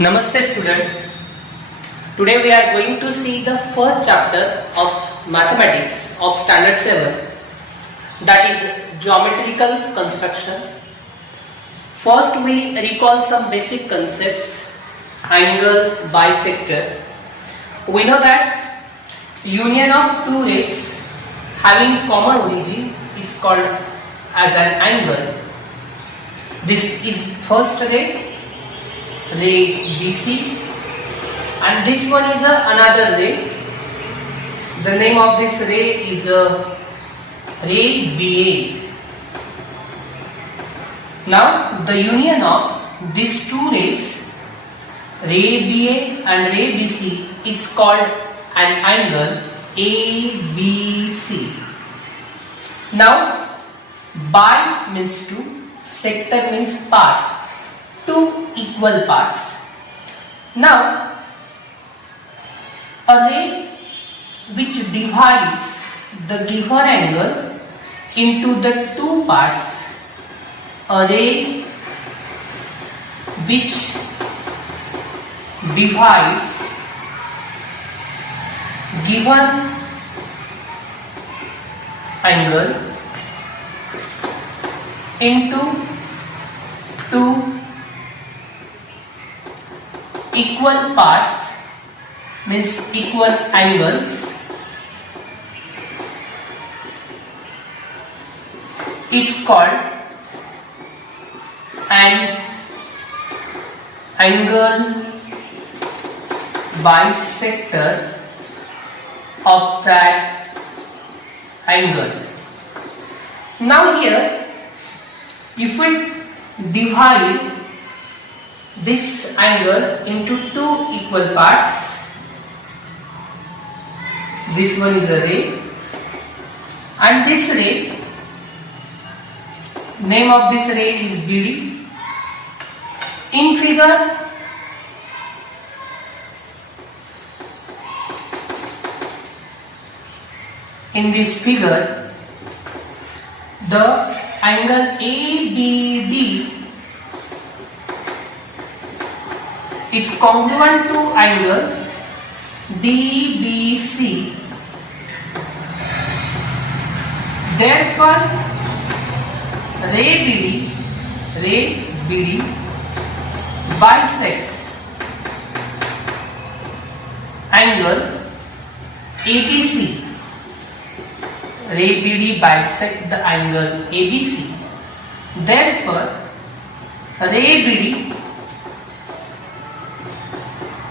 Namaste students. Today we are going to see the first chapter of mathematics of standard 7, that is geometrical construction. First we recall some basic concepts. Angle, bisector. We know that union of two rays having common origin is called as an angle. This is first ray BC, and this one is another ray. The name of this ray is ray BA. Now the union of these two rays, ray BA and ray BC, is called an angle ABC. Now bi means two, sector means parts, two equal parts. Now a ray which divides the given angle into the two parts, a ray which divides given angle into two equal parts means equal angles. It's called an angle bisector of that angle. Now here, if we divide this angle into two equal parts, this one is a ray and this ray, name of this ray is BD. In figure, in this figure, the angle ABD is congruent to angle DBC. Therefore, ray BD bisects angle ABC. Ray BD bisects the angle ABC. Therefore, ray BD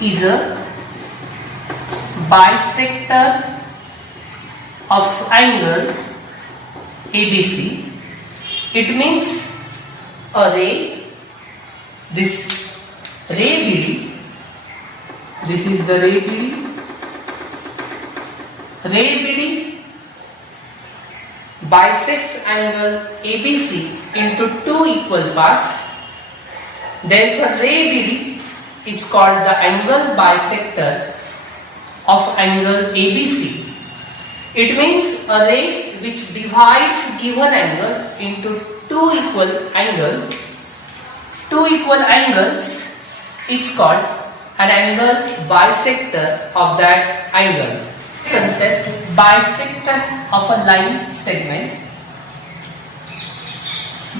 is a bisector of angle ABC. It means a ray, this ray BD, this is the ray BD, ray BD bisects angle ABC into two equal parts. Therefore, ray BD is called the angle bisector of angle ABC. It means a ray which divides given angle into two equal angles is called an angle bisector of that angle. Concept, bisector of a line segment.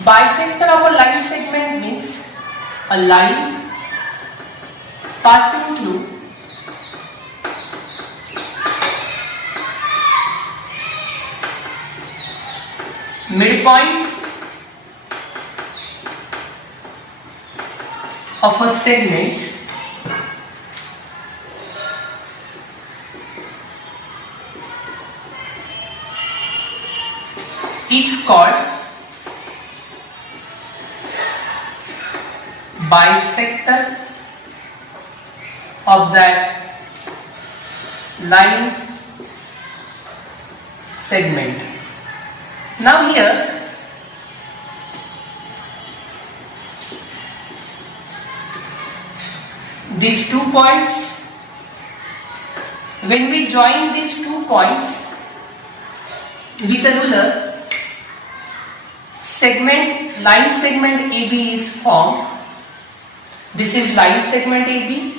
Bisector of a line segment means a line passing through midpoint of a segment is called bisector of that line segment. Now here, these 2 points, when we join these 2 points with a ruler, line segment AB is formed. This is line segment AB,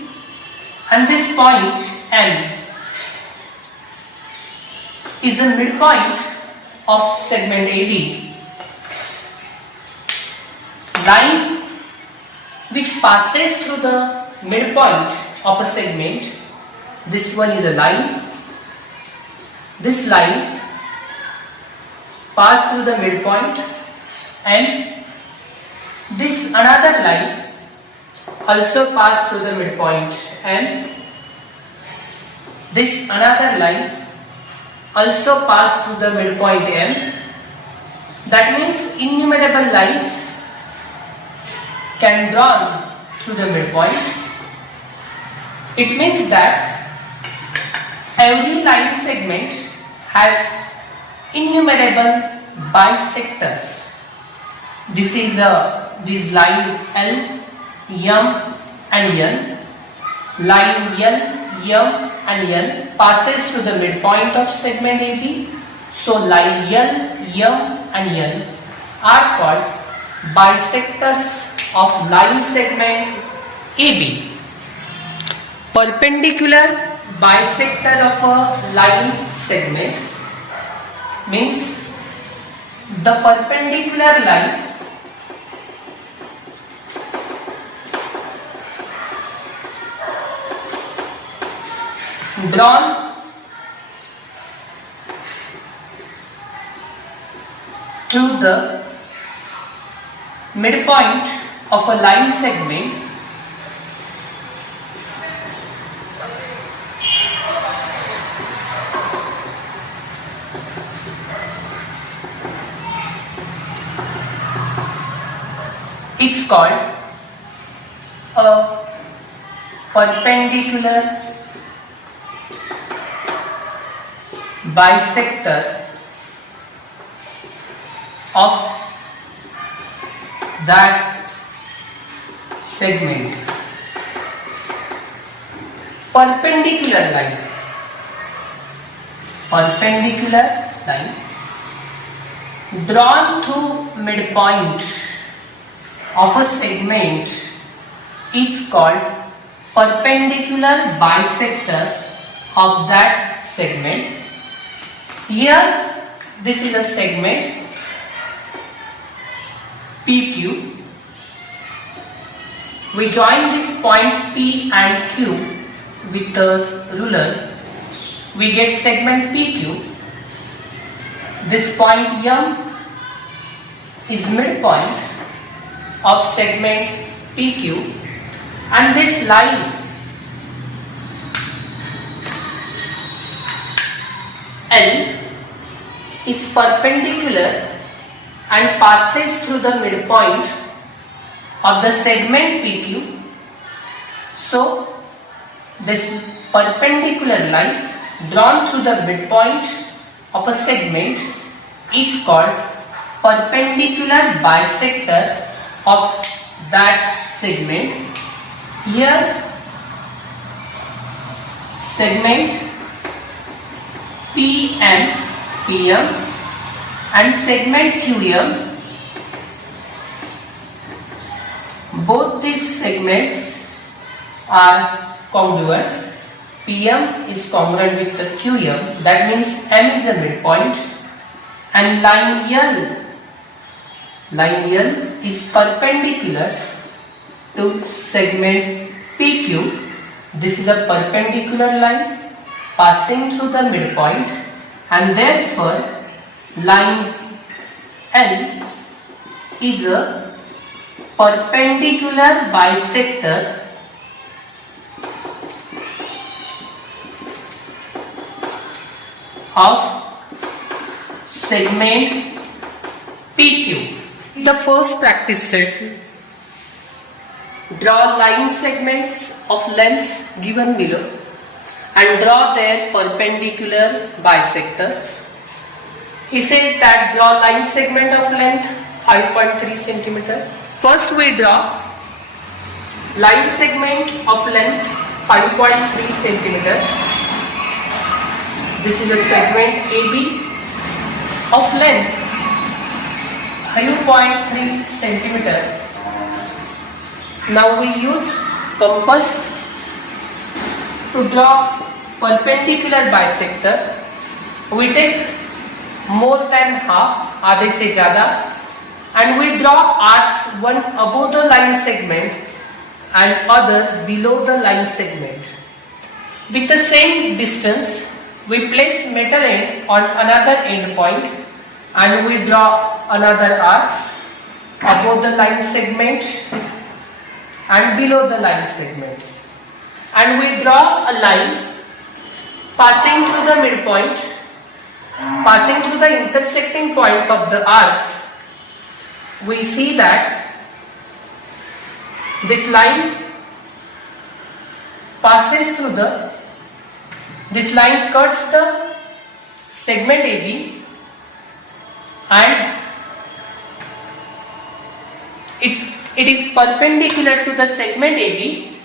and this point M is the midpoint of segment AD. Line which passes through the midpoint of a segment, this one is a line. This line pass through the midpoint, and this another line also pass through the midpoint, and this another line also pass through the midpoint M. That means innumerable lines can drawn through the midpoint. It means that every line segment has innumerable bisectors. This is this line L, M and N. Line L, M and N passes through the midpoint of segment AB. So line L, M and N are called bisectors of line segment AB. Perpendicular bisector of a line segment means the perpendicular line drawn through the midpoint of a line segment it's called a perpendicular bisector of that segment. Perpendicular line drawn through midpoint of a segment is called perpendicular bisector of that segment. Here this is a segment PQ. We join these points P and Q with the ruler. We get segment PQ. This point M is midpoint of segment PQ, and this line L is perpendicular and passes through the midpoint of the segment PQ. So this perpendicular line drawn through the midpoint of a segment is called perpendicular bisector of that segment. Here segment PM and segment QM, both these segments are congruent. PM is congruent with the QM, that means M is a midpoint, and line L is perpendicular to segment PQ. This is a perpendicular line passing through the midpoint, and therefore line L is a perpendicular bisector of segment PQ. The first practice set, draw line segments of lengths given below and draw their perpendicular bisectors. He says that draw line segment of length 5.3 cm. First we draw line segment of length 5.3 cm. This is a segment AB of length 5.3 cm. Now we use compass to draw perpendicular bisector. We take more than half, आधे से ज़्यादा, and we draw arcs, one above the line segment and other below the line segment. With the same distance, we place metal end on another end point and we draw another arcs above the line segment and below the line segments. And we draw a line passing through the midpoint, passing through the intersecting points of the arcs. We see that this line passes through this line cuts the segment AB and it is perpendicular to the segment AB,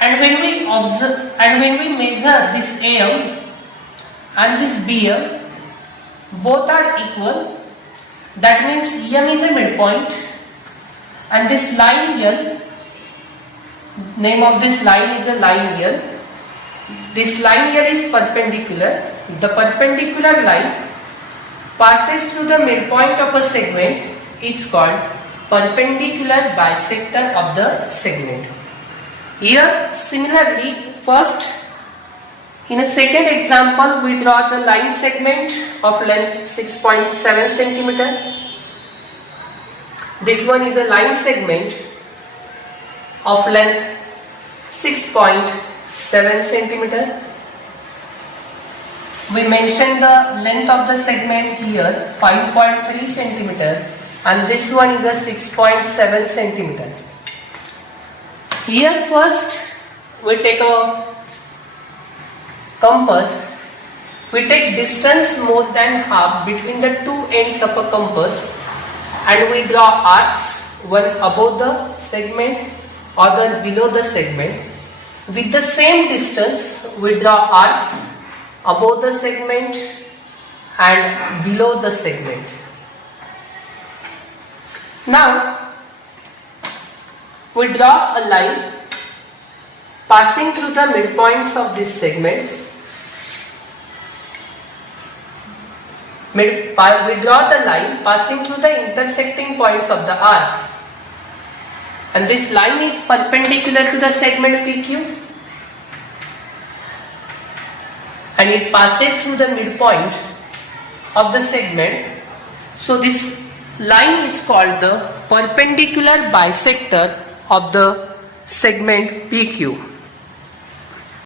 and when we measure this AM and this BM, both are equal. That means M is a midpoint and this line L, name of this line is a line L. This line L is perpendicular. The perpendicular line passes through the midpoint of a segment. It's called perpendicular bisector of the segment. Here similarly, first in a second example we draw the line segment of length 6.7 cm. This one is a line segment of length 6.7 cm. We mention the length of the segment here 5.3 cm and this one is a 6.7 cm. Here first we take a compass. We take distance more than half between the two ends of a compass and we draw arcs, one above the segment, other below the segment. With the same distance we draw arcs above the segment and below the segment. Now we draw a line passing through the midpoints of these segments. We draw the line passing through the intersecting points of the arcs, and this line is perpendicular to the segment PQ and it passes through the midpoint of the segment. So this line is called the perpendicular bisector of the segment PQ.